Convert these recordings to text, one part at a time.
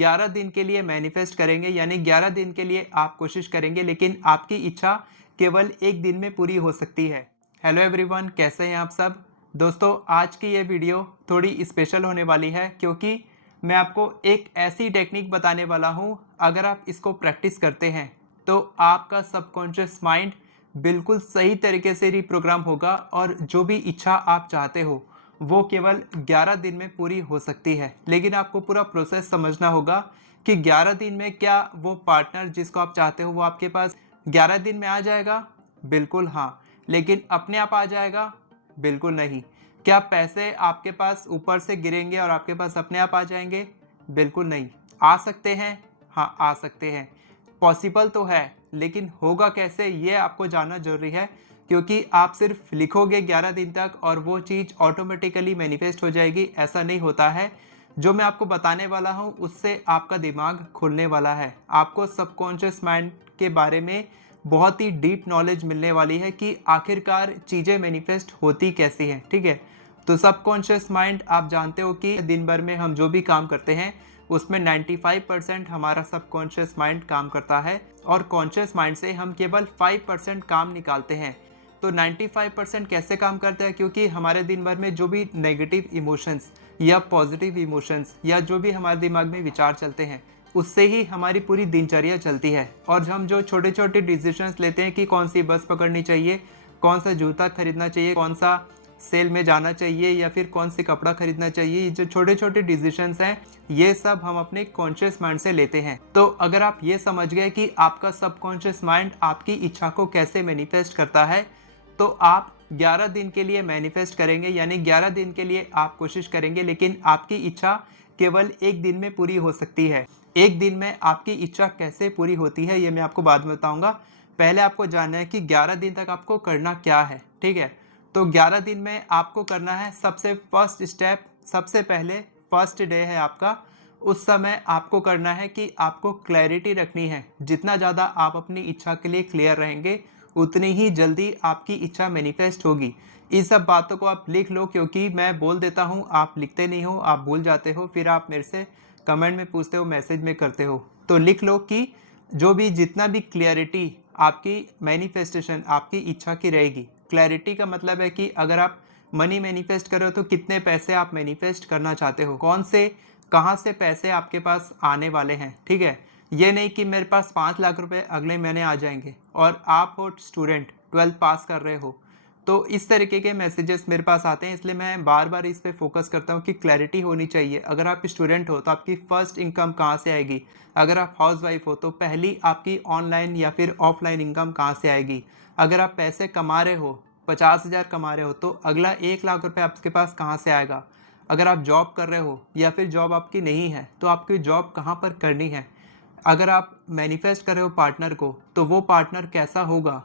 11 दिन के लिए मैनिफेस्ट करेंगे, यानी 11 दिन के लिए आप कोशिश करेंगे, लेकिन आपकी इच्छा केवल 1 दिन में पूरी हो सकती है। हेलो एवरीवन, कैसे हैं आप सब? दोस्तों, आज की ये वीडियो थोड़ी स्पेशल होने वाली है क्योंकि मैं आपको एक ऐसी टेक्निक बताने वाला हूँ, अगर आप इसको प्रैक्टिस करते हैं तो आपका सबकॉन्शियस माइंड बिल्कुल सही तरीके से रिप्रोग्राम होगा और जो भी इच्छा आप चाहते हो वो केवल 11 दिन में पूरी हो सकती है। लेकिन आपको पूरा प्रोसेस समझना होगा कि 11 दिन में क्या वो पार्टनर जिसको आप चाहते हो वो आपके पास 11 दिन में आ जाएगा? बिल्कुल हाँ। लेकिन अपने आप आ जाएगा? बिल्कुल नहीं। क्या पैसे आपके पास ऊपर से गिरेंगे और आपके पास अपने आप आ जाएंगे? बिल्कुल नहीं। आ सकते हैं? हाँ, आ सकते हैं। पॉसिबल तो है, लेकिन होगा कैसे ये आपको जानना ज़रूरी है, क्योंकि आप सिर्फ लिखोगे 11 दिन तक और वो चीज़ ऑटोमेटिकली मैनिफेस्ट हो जाएगी, ऐसा नहीं होता है। जो मैं आपको बताने वाला हूँ उससे आपका दिमाग खुलने वाला है। आपको सबकॉन्शियस माइंड के बारे में बहुत ही डीप नॉलेज मिलने वाली है कि आखिरकार चीज़ें मैनिफेस्ट होती कैसी हैं, ठीक है? तो सबकॉन्शियस माइंड, आप जानते हो कि दिन भर में हम जो भी काम करते हैं उसमें 95% हमारा सबकॉन्शियस माइंड काम करता है और कॉन्शियस माइंड से हम केवल 5% काम निकालते हैं। तो 95% कैसे काम करता है? क्योंकि हमारे दिन भर में जो भी नेगेटिव इमोशंस या पॉजिटिव इमोशंस या जो भी हमारे दिमाग में विचार चलते हैं उससे ही हमारी पूरी दिनचर्या चलती है। और हम जो छोटे छोटे डिसीजंस लेते हैं कि कौन सी बस पकड़नी चाहिए, कौन सा जूता खरीदना चाहिए, कौन सा सेल में जाना चाहिए या फिर कौन सी कपड़ा खरीदना चाहिए, ये जो छोटे छोटे डिसीजंस हैं ये सब हम अपने कॉन्शियस माइंड से लेते हैं। तो अगर आप ये समझ गए कि आपका सबकॉन्शियस माइंड आपकी इच्छा को कैसे मैनिफेस्ट करता है, तो आप 11 दिन के लिए मैनिफेस्ट करेंगे, यानी 11 दिन के लिए आप कोशिश करेंगे, लेकिन आपकी इच्छा केवल 1 दिन में पूरी हो सकती है। 1 दिन में आपकी इच्छा कैसे पूरी होती है ये मैं आपको बाद में बताऊंगा। पहले आपको जानना है कि 11 दिन तक आपको करना क्या है, ठीक है? तो 11 दिन में आपको करना है, सबसे फर्स्ट स्टेप, सबसे पहले फर्स्ट डे है आपका, उस समय आपको करना है कि आपको क्लैरिटी रखनी है। जितना ज़्यादा आप अपनी इच्छा के लिए क्लियर रहेंगे उतनी ही जल्दी आपकी इच्छा मैनिफेस्ट होगी। इस सब बातों को आप लिख लो, क्योंकि मैं बोल देता हूँ, आप लिखते नहीं हो, आप भूल जाते हो, फिर आप मेरे से कमेंट में पूछते हो, मैसेज में करते हो। तो लिख लो कि जो भी जितना भी क्लैरिटी आपकी मैनिफेस्टेशन आपकी इच्छा की रहेगी। क्लैरिटी का मतलब है कि अगर आप मनी मैनिफेस्ट कर रहे हो तो कितने पैसे आप मैनिफेस्ट करना चाहते हो, कौन से कहाँ से पैसे आपके पास आने वाले हैं, ठीक है? ये नहीं कि मेरे पास 5 लाख रुपए अगले महीने आ जाएंगे और आप हो स्टूडेंट, 12th पास कर रहे हो। तो इस तरीके के मैसेजेस मेरे पास आते हैं, इसलिए मैं बार बार इस पे फोकस करता हूँ कि क्लैरिटी होनी चाहिए। अगर आप स्टूडेंट हो तो आपकी फर्स्ट इनकम कहाँ से आएगी? अगर आप हाउस वाइफ हो तो पहली आपकी ऑनलाइन या फिर ऑफलाइन इनकम कहाँ से आएगी? अगर आप पैसे कमा रहे हो, 50,000 कमा रहे हो, तो अगला 1 लाख रुपए आपके पास कहाँ से आएगा? अगर आप जॉब कर रहे हो या फिर जॉब आपकी नहीं है तो आपकी जॉब कहाँ पर करनी है? अगर आप मैनिफेस्ट कर रहे हो पार्टनर को, तो वो पार्टनर कैसा होगा?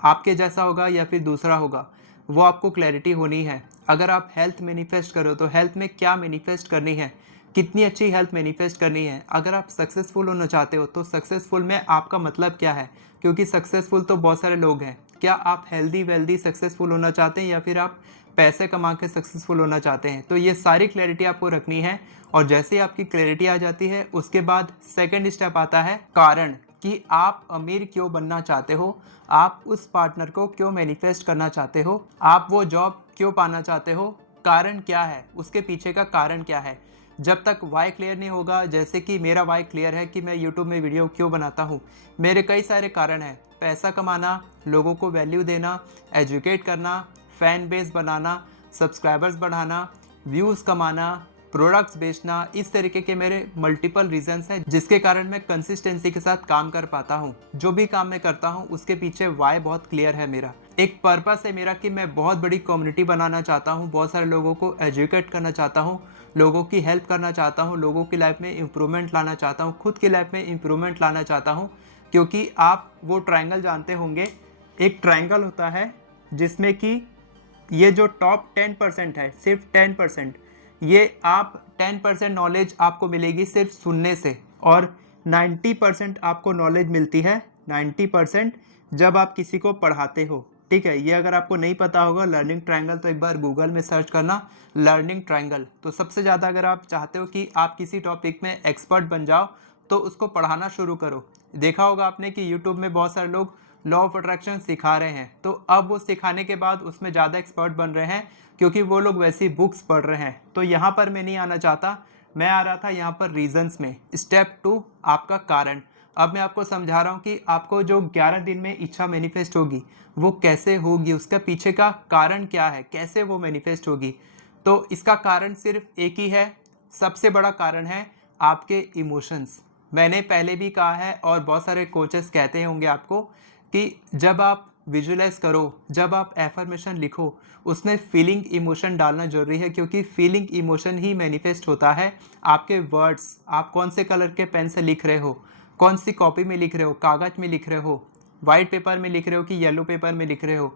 आपके जैसा होगा या फिर दूसरा होगा? वो आपको क्लैरिटी होनी है। अगर आप हेल्थ मैनिफेस्ट करो तो हेल्थ में क्या मैनिफेस्ट करनी है? कितनी अच्छी हेल्थ मैनिफेस्ट करनी है? अगर आप सक्सेसफुल होना चाहते हो तो सक्सेसफुल में आपका मतलब क्या है? क्योंकि सक्सेसफुल तो बहुत सारे लोग हैं। क्या आप हेल्दी वेल्दी सक्सेसफुल होना चाहते हैं या फिर आप पैसे कमा के सक्सेसफुल होना चाहते हैं? तो ये सारी क्लैरिटी आपको रखनी है। और जैसे ही आपकी क्लैरिटी आ जाती है उसके बाद सेकंड स्टेप आता है कारण, कि आप अमीर क्यों बनना चाहते हो, आप उस पार्टनर को क्यों मैनिफेस्ट करना चाहते हो, आप वो जॉब क्यों पाना चाहते हो, कारण क्या है, उसके पीछे का कारण क्या है। जब तक वाई क्लियर नहीं होगा, जैसे कि मेरा वाई क्लियर है कि मैं यूट्यूब में वीडियो क्यों बनाता हूँ, मेरे कई सारे कारण हैं। पैसा कमाना, लोगों को वैल्यू देना, एजुकेट करना, फैन बेस बनाना, सब्सक्राइबर्स बढ़ाना, व्यूज़ कमाना, प्रोडक्ट्स बेचना, इस तरीके के मेरे मल्टीपल रीजंस हैं जिसके कारण मैं कंसिस्टेंसी के साथ काम कर पाता हूँ। जो भी काम मैं करता हूँ उसके पीछे वाई बहुत क्लियर है मेरा। एक पर्पस है मेरा कि मैं बहुत बड़ी कम्युनिटी बनाना चाहता हूँ, बहुत सारे लोगों को एजुकेट करना चाहता हूँ, लोगों की हेल्प करना चाहता हूँ, लोगों की लाइफ में इंप्रूवमेंट लाना चाहता हूँ, खुद की लाइफ में इंप्रूवमेंट लाना चाहता हूँ। क्योंकि आप वो ट्रायंगल जानते होंगे, एक ट्रायंगल होता है जिसमें कि ये जो टॉप 10% है, सिर्फ 10%, ये आप 10% नॉलेज आपको मिलेगी सिर्फ सुनने से, और 90% आपको नॉलेज मिलती है, 90% जब आप किसी को पढ़ाते हो। ठीक है। ये अगर आपको नहीं पता होगा लर्निंग ट्रायंगल, तो एक बार गूगल में सर्च करना लर्निंग ट्रायंगल। तो सबसे ज़्यादा अगर आप चाहते हो कि आप किसी टॉपिक में एक्सपर्ट बन जाओ तो उसको पढ़ाना शुरू करो। देखा होगा आपने कि यूट्यूब में बहुत सारे लोग लॉ ऑफ अट्रैक्शन सिखा रहे हैं, तो अब वो सिखाने के बाद उसमें ज़्यादा एक्सपर्ट बन रहे हैं क्योंकि वो लोग वैसी बुक्स पढ़ रहे हैं। तो यहाँ पर मैं नहीं आना चाहता, मैं आ रहा था यहाँ पर रीजंस में। स्टेप 2 आपका कारण। अब मैं आपको समझा रहा हूँ कि आपको जो 11 दिन में इच्छा मैनिफेस्ट होगी वो कैसे होगी, उसका पीछे का कारण क्या है, कैसे वो मैनिफेस्ट होगी। तो इसका कारण सिर्फ एक ही है, सबसे बड़ा कारण है आपके इमोशंस। मैंने पहले भी कहा है और बहुत सारे कोचेस कहते होंगे आपको कि जब आप विजुअलाइज करो, जब आप एफर्मेशन लिखो, उसमें फीलिंग इमोशन डालना जरूरी है, क्योंकि फीलिंग इमोशन ही मैनिफेस्ट होता है। आपके वर्ड्स, आप कौन से कलर के पेन से लिख रहे हो, कौन सी कॉपी में लिख रहे हो, कागज में लिख रहे हो, वाइट पेपर में लिख रहे हो कि येलो पेपर में लिख रहे हो,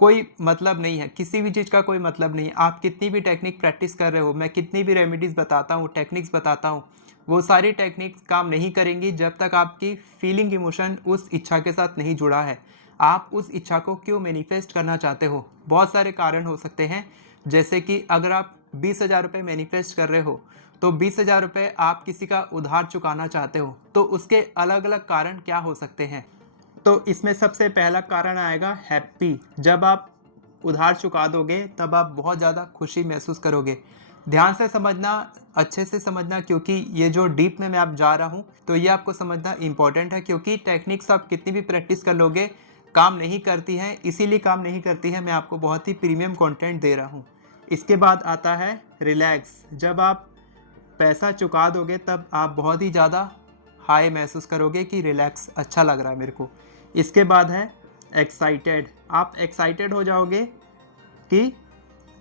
कोई मतलब नहीं है, किसी भी चीज़ का कोई मतलब नहीं है। आप कितनी भी टेक्निक प्रैक्टिस कर रहे हो, मैं कितनी भी रेमेडीज़ बताता हूँ, टेक्निक्स बताता हूँ, वो सारी टेक्निक्स काम नहीं करेंगी जब तक आपकी फीलिंग इमोशन उस इच्छा के साथ नहीं जुड़ा है। आप उस इच्छा को क्यों मैनिफेस्ट करना चाहते हो, बहुत सारे कारण हो सकते हैं। जैसे कि अगर आप 20,000 रुपये मैनिफेस्ट कर रहे हो तो 20,000 रुपये आप किसी का उधार चुकाना चाहते हो, तो उसके अलग अलग कारण क्या हो सकते हैं। तो इसमें सबसे पहला कारण आएगा हैप्पी। जब आप उधार चुका दोगे तब आप बहुत ज़्यादा खुशी महसूस करोगे। ध्यान से समझना, अच्छे से समझना, क्योंकि ये जो डीप में मैं आप जा रहा हूँ तो ये आपको समझना इम्पॉर्टेंट है, क्योंकि टेक्निक्स आप कितनी भी प्रैक्टिस कर लोगे काम नहीं करती हैं। इसीलिए काम नहीं करती है, मैं आपको बहुत ही प्रीमियम कंटेंट दे रहा हूँ। इसके बाद आता है रिलैक्स। जब आप पैसा चुका दोगे तब आप बहुत ही ज़्यादा हाई महसूस करोगे कि रिलैक्स, अच्छा लग रहा है मेरे को। इसके बाद है एक्साइटेड। आप एक्साइटेड हो जाओगे कि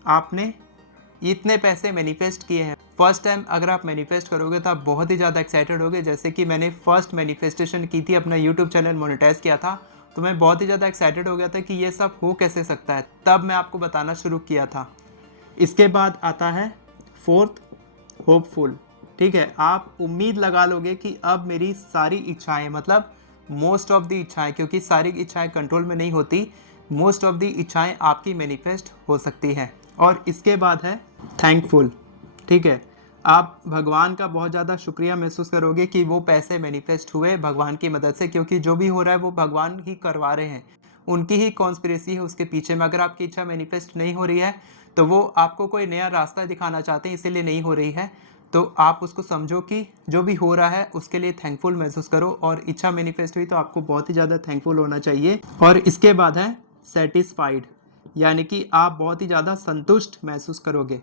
आपने इतने पैसे मैनिफेस्ट किए हैं। फर्स्ट टाइम अगर आप मैनिफेस्ट करोगे तो आप बहुत ही ज़्यादा एक्साइटेड होगे। जैसे कि मैंने फर्स्ट मैनिफेस्टेशन की थी, अपना यूट्यूब चैनल मोनेटाइज किया था, तो मैं बहुत ही ज़्यादा एक्साइटेड हो गया था कि ये सब हो कैसे सकता है, तब मैं आपको बताना शुरू किया था। इसके बाद आता है फोर्थ, होपफुल। ठीक है, आप उम्मीद लगा लोगे कि अब मेरी सारी इच्छाएं, मतलब मोस्ट ऑफ द इच्छाएं, क्योंकि सारी इच्छाएं कंट्रोल में नहीं होती, मोस्ट ऑफ द इच्छाएं आपकी मैनिफेस्ट हो सकती हैं। और इसके बाद है थैंकफुल। ठीक है, आप भगवान का बहुत ज़्यादा शुक्रिया महसूस करोगे कि वो पैसे मैनिफेस्ट हुए भगवान की मदद से, क्योंकि जो भी हो रहा है वो भगवान ही करवा रहे हैं, उनकी ही कॉन्स्पिरेसी है उसके पीछे में। अगर आपकी इच्छा मैनिफेस्ट नहीं हो रही है तो वो आपको कोई नया रास्ता दिखाना चाहते हैं, इसीलिए नहीं हो रही है। तो आप उसको समझो कि जो भी हो रहा है उसके लिए थैंकफुल महसूस करो, और इच्छा मैनिफेस्ट हुई तो आपको बहुत ही ज़्यादा थैंकफुल होना चाहिए। और इसके बाद है सेटिस्फाइड, यानी कि आप बहुत ही ज़्यादा संतुष्ट महसूस करोगे।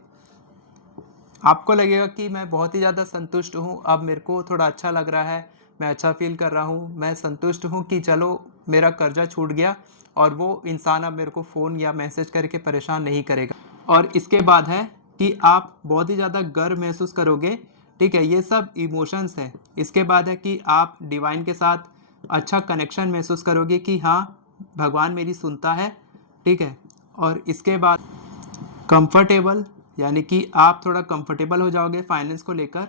आपको लगेगा कि मैं बहुत ही ज़्यादा संतुष्ट हूँ, अब मेरे को थोड़ा अच्छा लग रहा है, मैं अच्छा फील कर रहा हूँ, मैं संतुष्ट हूँ कि चलो मेरा कर्जा छूट गया और वो इंसान अब मेरे को फ़ोन या मैसेज करके परेशान नहीं करेगा। और इसके बाद है कि आप बहुत ही ज़्यादा गर्व महसूस करोगे। ठीक है, ये सब इमोशंस हैं। इसके बाद है कि आप डिवाइन के साथ अच्छा कनेक्शन महसूस करोगे कि हाँ, भगवान मेरी सुनता है। ठीक है, और इसके बाद कंफर्टेबल, यानी कि आप थोड़ा कंफर्टेबल हो जाओगे फाइनेंस को लेकर।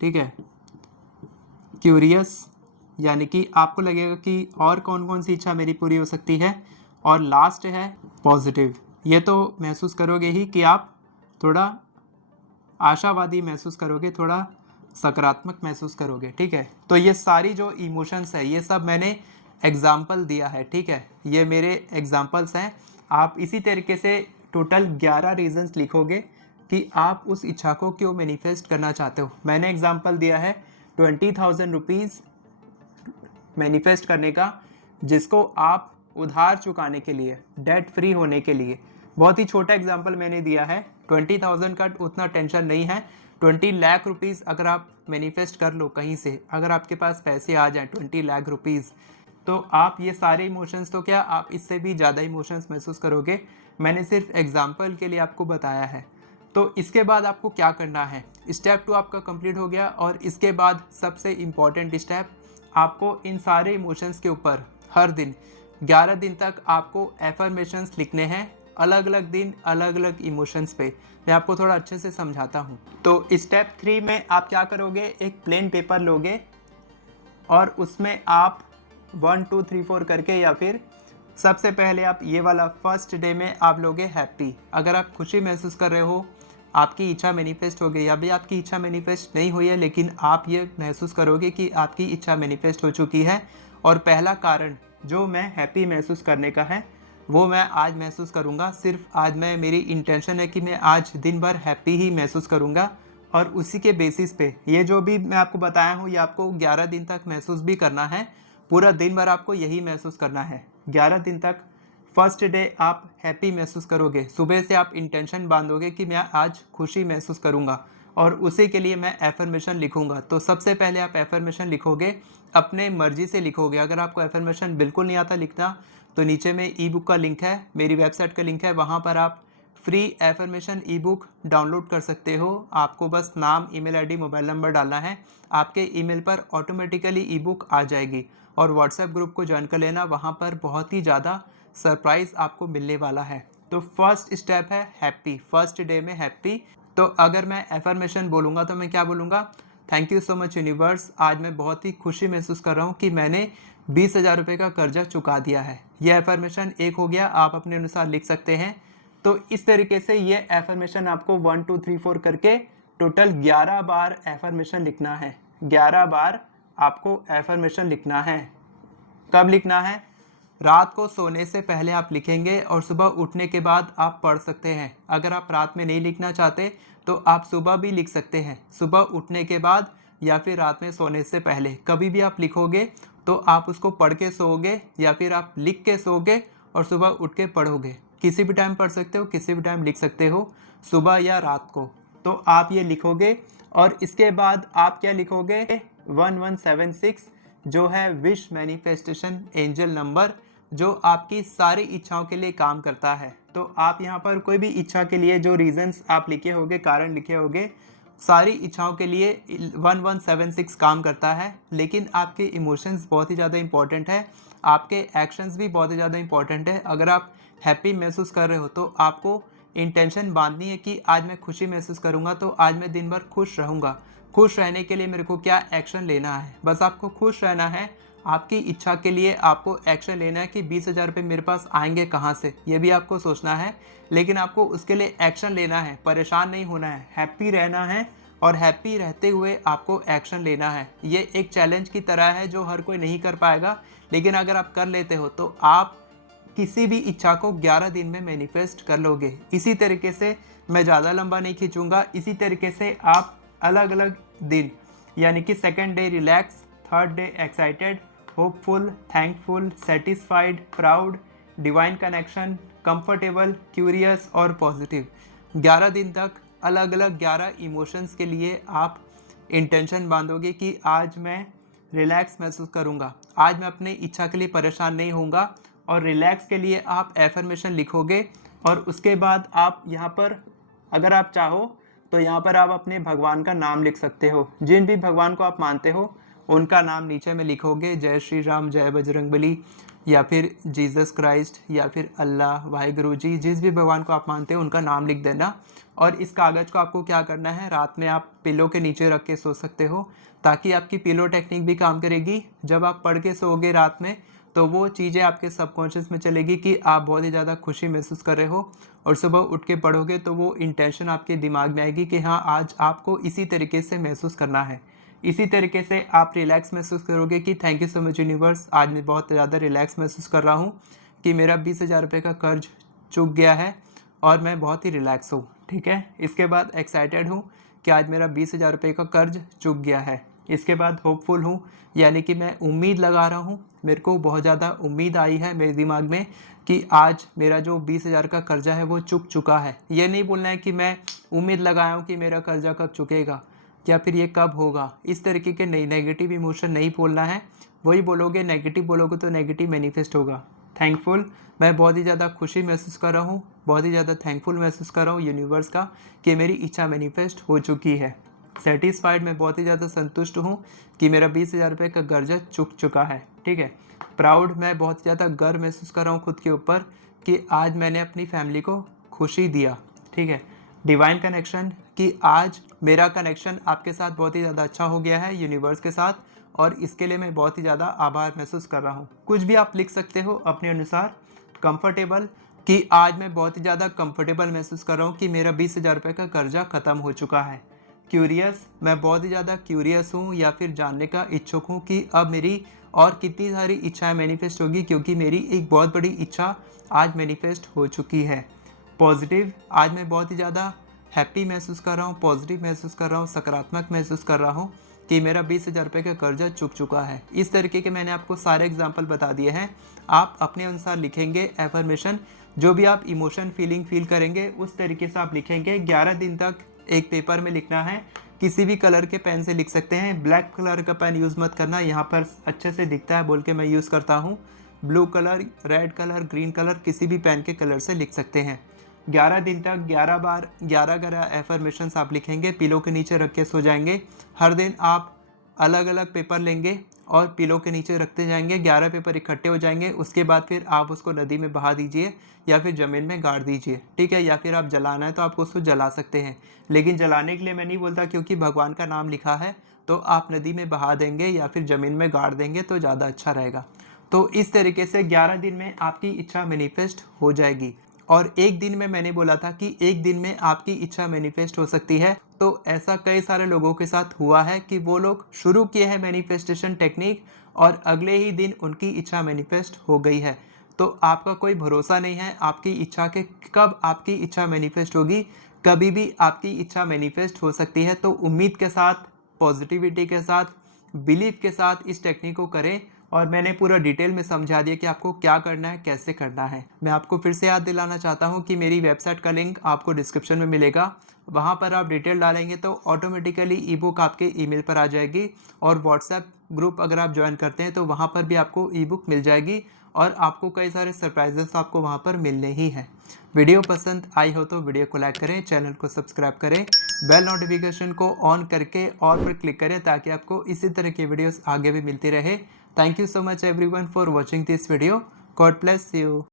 ठीक है, क्यूरियस, यानी कि आपको लगेगा कि और कौन कौन सी इच्छा मेरी पूरी हो सकती है। और लास्ट है पॉजिटिव। ये तो महसूस करोगे ही कि आप थोड़ा आशावादी महसूस करोगे, थोड़ा सकारात्मक महसूस करोगे। ठीक है, तो ये सारी जो इमोशंस है ये सब मैंने एग्जाम्पल दिया है। ठीक है, ये मेरे एग्जाम्पल्स हैं। आप इसी तरीके से टोटल 11 रीजंस लिखोगे कि आप उस इच्छा को क्यों मैनिफेस्ट करना चाहते हो। मैंने एग्जाम्पल दिया है 20,000 रुपीज़ मैनिफेस्ट करने का, जिसको आप उधार चुकाने के लिए, डेट फ्री होने के लिए, बहुत ही छोटा एग्जांपल मैंने दिया है। 20,000 का उतना टेंशन नहीं है। 20 लाख रुपीज़ अगर आप मैनिफेस्ट कर लो कहीं से, अगर आपके पास पैसे आ जाएं 20 लाख रुपीज़, तो आप ये सारे इमोशंस, तो क्या आप इससे भी ज़्यादा इमोशंस महसूस करोगे। मैंने सिर्फ एग्जाम्पल के लिए आपको बताया है। तो इसके बाद आपको क्या करना है, स्टेप 2 आपका कंप्लीट हो गया। और इसके बाद सबसे इम्पॉर्टेंट स्टेप, आपको इन सारे इमोशंस के ऊपर हर दिन 11 दिन तक आपको एफर्मेशंस लिखने हैं, अलग अलग दिन अलग अलग इमोशंस पे। मैं आपको थोड़ा अच्छे से समझाता हूँ। तो स्टेप 3 में आप क्या करोगे, एक प्लेन पेपर लोगे और उसमें आप 1 2 3 4 करके या फिर सबसे पहले आप ये वाला फर्स्ट डे में आप लोगे हैप्पी। अगर आप खुशी महसूस कर रहे हो, आपकी इच्छा मैनिफेस्ट हो गई, या भी आपकी इच्छा मैनिफेस्ट नहीं हुई है लेकिन आप ये महसूस करोगे कि आपकी इच्छा मैनिफेस्ट हो चुकी है, और पहला कारण जो मैं हैप्पी महसूस करने का है वो मैं आज महसूस करूँगा। सिर्फ आज मेरी इंटेंशन है कि मैं आज दिन भर हैप्पी ही महसूस करूँगा, और उसी के बेसिस पे ये जो भी मैं आपको बताया हूँ ये आपको 11 दिन तक महसूस भी करना है। पूरा दिन भर आपको यही महसूस करना है। 11 दिन तक फर्स्ट डे आप हैप्पी महसूस करोगे। सुबह से आप इंटेंशन बांधोगे कि मैं आज खुशी महसूस करूंगा, और उसी के लिए मैं एफर्मेशन लिखूंगा। तो सबसे पहले आप एफर्मेशन लिखोगे, अपने मर्जी से लिखोगे। अगर आपको एफर्मेशन बिल्कुल नहीं आता लिखना तो नीचे में ई बुक का लिंक है, मेरी वेबसाइट का लिंक है, वहाँ पर आप फ्री एफर्मेशन ई बुक डाउनलोड कर सकते हो। आपको बस नाम, ईमेल आईडी, मोबाइल नंबर डालना है, आपके ईमेल पर ऑटोमेटिकली ई बुक आ जाएगी। और व्हाट्सएप ग्रुप को ज्वाइन कर लेना, वहाँ पर बहुत ही ज़्यादा सरप्राइज़ आपको मिलने वाला है। तो फर्स्ट स्टेप है हैप्पी, फर्स्ट डे में हैप्पी। तो अगर मैं एफर्मेशन बोलूँगा तो मैं क्या बोलूँगा? Thank you so much universe, आज मैं बहुत ही खुशी महसूस कर रहा हूँ कि मैंने 20,000 रुपये का कर्जा चुका दिया है। यह एफर्मेशन एक हो गया, आप अपने अनुसार लिख सकते हैं। तो इस तरीके से ये एफर्मेशन आपको 1 2 3 4 करके टोटल 11 बार एफर्मेशन लिखना है। 11 बार आपको एफर्मेशन लिखना है। कब लिखना है? रात को सोने से पहले आप लिखेंगे, और सुबह उठने के बाद आप पढ़ सकते हैं। अगर आप रात में नहीं लिखना चाहते तो आप सुबह भी लिख सकते हैं, सुबह उठने के बाद या फिर रात में सोने से पहले। कभी भी आप लिखोगे तो आप उसको पढ़ के सोओगे, या फिर आप लिख के सोओगे और सुबह उठ के पढ़ोगे। किसी भी टाइम पढ़ सकते हो, किसी भी टाइम लिख सकते हो, सुबह या रात को। तो आप ये लिखोगे, और इसके बाद आप क्या लिखोगे? 1176 जो है विश मैनिफेस्टेशन एंजल नंबर, जो आपकी सारी इच्छाओं के लिए काम करता है। तो आप यहाँ पर कोई भी इच्छा के लिए जो रीजंस आप लिखे होंगे, कारण लिखे होंगे, सारी इच्छाओं के लिए 1176 काम करता है। लेकिन आपके इमोशंस बहुत ही ज़्यादा इंपॉर्टेंट है, आपके एक्शंस भी बहुत ही ज़्यादा इंपॉर्टेंट है। अगर आप हैप्पी महसूस कर रहे हो तो आपको इंटेंशन बांधनी है कि आज मैं खुशी महसूस करूँगा, तो आज मैं दिन भर खुश रहूँगा। खुश रहने के लिए मेरे को क्या एक्शन लेना है? बस आपको खुश रहना है। आपकी इच्छा के लिए आपको एक्शन लेना है कि 20,000 रुपये मेरे पास आएंगे कहाँ से, ये भी आपको सोचना है। लेकिन आपको उसके लिए एक्शन लेना है, परेशान नहीं होना है, हैप्पी रहना है, और हैप्पी रहते हुए आपको एक्शन लेना है। ये एक चैलेंज की तरह है जो हर कोई नहीं कर पाएगा, लेकिन अगर आप कर लेते हो तो आप किसी भी इच्छा को 11 दिन में मैनिफेस्ट कर लोगे। इसी तरीके से मैं ज़्यादा लंबा नहीं खींचूंगा। इसी तरीके से आप अलग अलग दिन, यानी कि second day relax, third day excited, hopeful, thankful, satisfied, proud, divine connection, comfortable, curious और पॉजिटिव, 11 दिन तक अलग अलग 11 इमोशंस के लिए आप इंटेंशन बांधोगे कि आज मैं रिलैक्स महसूस करूँगा, आज मैं अपनी इच्छा के लिए परेशान नहीं होऊंगा। और रिलैक्स के लिए आप एफर्मेशन लिखोगे, और उसके बाद आप यहाँ पर अगर आप चाहो तो यहाँ पर आप अपने भगवान का नाम लिख सकते हो। जिन भी भगवान को आप मानते हो उनका नाम नीचे में लिखोगे, जय श्री राम, जय बजरंगबली, या फिर जीसस क्राइस्ट, या फिर अल्लाह, वाहिगुरु जी, जिस भी भगवान को आप मानते हो उनका नाम लिख देना। और इस कागज़ को आपको क्या करना है, रात में आप पिलो के नीचे रख के सो सकते हो, ताकि आपकी पिलो टेक्निक भी काम करेगी। जब आप पढ़ के सोओगे रात में तो वो चीज़ें आपके सबकॉन्शियस में चलेगी कि आप बहुत ही ज़्यादा खुशी महसूस कर रहे हो, और सुबह उठ के पढ़ोगे तो वो इंटेंशन आपके दिमाग में आएगी कि हाँ आज आपको इसी तरीके से महसूस करना है। इसी तरीके से आप रिलैक्स महसूस करोगे कि thank you so much universe, आज मैं बहुत ज़्यादा रिलैक्स महसूस कर रहा हूँ कि मेरा 20,000 रुपये का कर्ज चूक गया है और मैं बहुत ही रिलैक्स हूँ। ठीक है, इसके बाद एक्साइटेड हूँ कि आज मेरा 20,000 रुपये का कर्ज चूक गया है। इसके बाद होपफुल हूँ, यानी कि मैं उम्मीद लगा रहा हूँ, मेरे को बहुत ज़्यादा उम्मीद आई है मेरे दिमाग में कि आज मेरा जो 20,000 का कर्जा है वो चुक चुका है। ये नहीं बोलना है कि मैं उम्मीद लगाया हूँ कि मेरा कर्जा कब चुकेगा या फिर ये कब होगा, इस तरीके के नहीं, नेगेटिव इमोशन नहीं बोलना है। वही बोलोगे, नेगेटिव बोलोगे तो नेगेटिव मैनिफेस्ट होगा। थैंकफुल, मैं बहुत ही ज़्यादा खुशी महसूस कर रहा हूँ, बहुत ही ज़्यादा थैंकफुल महसूस कर रहा हूँ यूनिवर्स का कि मेरी इच्छा मैनिफेस्ट हो चुकी है। सेटिस्फाइड, मैं बहुत ही ज़्यादा संतुष्ट हूँ कि मेरा 20,000 रुपये का कर्जा चुक चुका है। ठीक है। प्राउड, मैं बहुत ज़्यादा गर्व महसूस कर रहा हूँ खुद के ऊपर कि आज मैंने अपनी फैमिली को खुशी दिया। ठीक है। डिवाइन कनेक्शन कि आज मेरा कनेक्शन आपके साथ बहुत ही ज़्यादा अच्छा हो गया है यूनिवर्स के साथ, और इसके लिए मैं बहुत ही ज़्यादा आभार महसूस कर रहा हूँ। कुछ भी आप लिख सकते हो अपने अनुसार। कंफर्टेबल कि आज मैं बहुत ही ज़्यादा कंफर्टेबल महसूस कर रहा हूँ कि मेरा 20,000 रुपये का कर्जा ख़त्म हो चुका है। क्यूरियस, मैं बहुत ही ज़्यादा क्यूरियस हूँ या फिर जानने का इच्छुक हूँ कि अब मेरी और कितनी सारी इच्छाएं मैनिफेस्ट होगी, क्योंकि मेरी एक बहुत बड़ी इच्छा आज मैनिफेस्ट हो चुकी है। पॉजिटिव, आज मैं बहुत ही ज़्यादा हैप्पी महसूस कर रहा हूँ, पॉजिटिव महसूस कर रहा हूँ, सकारात्मक महसूस कर रहा हूँ कि मेरा 20,000 रुपये का कर्जा चुक चुका है। इस तरीके के मैंने आपको सारे एग्जाम्पल बता दिए हैं। आप अपने अनुसार लिखेंगे एफर्मेशन, जो भी आप इमोशन फीलिंग फील करेंगे उस तरीके से आप लिखेंगे। 11 दिन तक एक पेपर में लिखना है। किसी भी कलर के पेन से लिख सकते हैं। ब्लैक कलर का पेन यूज़ मत करना, यहाँ पर अच्छे से दिखता है बोल के मैं यूज़ करता हूँ। Blue colour, red colour, green colour, किसी भी पेन के कलर से लिख सकते हैं। 11 दिन तक 11 बार 11 एफर्मेशंस आप लिखेंगे, पिलो के नीचे रख के सो जाएंगे। हर दिन आप अलग अलग पेपर लेंगे और पिलो के नीचे रखते जाएंगे। 11 पेपर इकट्ठे हो जाएंगे, उसके बाद फिर आप उसको नदी में बहा दीजिए या फिर ज़मीन में गाड़ दीजिए, ठीक है। या फिर आप जलाना है तो आप उसको जला सकते हैं, लेकिन जलाने के लिए मैं नहीं बोलता, क्योंकि भगवान का नाम लिखा है। तो आप नदी में बहा देंगे या फिर ज़मीन में गाड़ देंगे तो ज़्यादा अच्छा रहेगा। तो इस तरीके से 11 दिन में आपकी इच्छा मैनिफेस्ट हो जाएगी। और एक दिन में मैंने बोला था कि एक दिन में आपकी इच्छा मैनिफेस्ट हो सकती है। तो ऐसा कई सारे लोगों के साथ हुआ है कि वो लोग शुरू किए हैं मैनिफेस्टेशन टेक्निक और अगले ही दिन उनकी इच्छा मैनिफेस्ट हो गई है। तो आपका कोई भरोसा नहीं है आपकी इच्छा के, कब आपकी इच्छा मैनिफेस्ट होगी। कभी भी आपकी इच्छा मैनिफेस्ट हो सकती है। तो उम्मीद के साथ, पॉजिटिविटी के साथ, बिलीफ के साथ इस टेक्निक को करें। और मैंने पूरा डिटेल में समझा दिया कि आपको क्या करना है, कैसे करना है। मैं आपको फिर से याद दिलाना चाहता हूँ कि मेरी वेबसाइट का लिंक आपको डिस्क्रिप्शन में मिलेगा। वहाँ पर आप डिटेल डालेंगे तो ऑटोमेटिकली ई बुक आपके ईमेल पर आ जाएगी। और व्हाट्सएप ग्रुप अगर आप ज्वाइन करते हैं तो वहाँ पर भी आपको ई बुक मिल जाएगी। और आपको कई सारे सरप्राइजेस आपको वहाँ पर मिलने ही हैं। वीडियो पसंद आई हो तो वीडियो को लाइक करें, चैनल को सब्सक्राइब करें, बेल नोटिफिकेशन को ऑन करके ऑल पर क्लिक करें ताकि आपको इसी तरह की वीडियोस आगे भी मिलती रहे। Thank you so much everyone for watching this video. God bless you.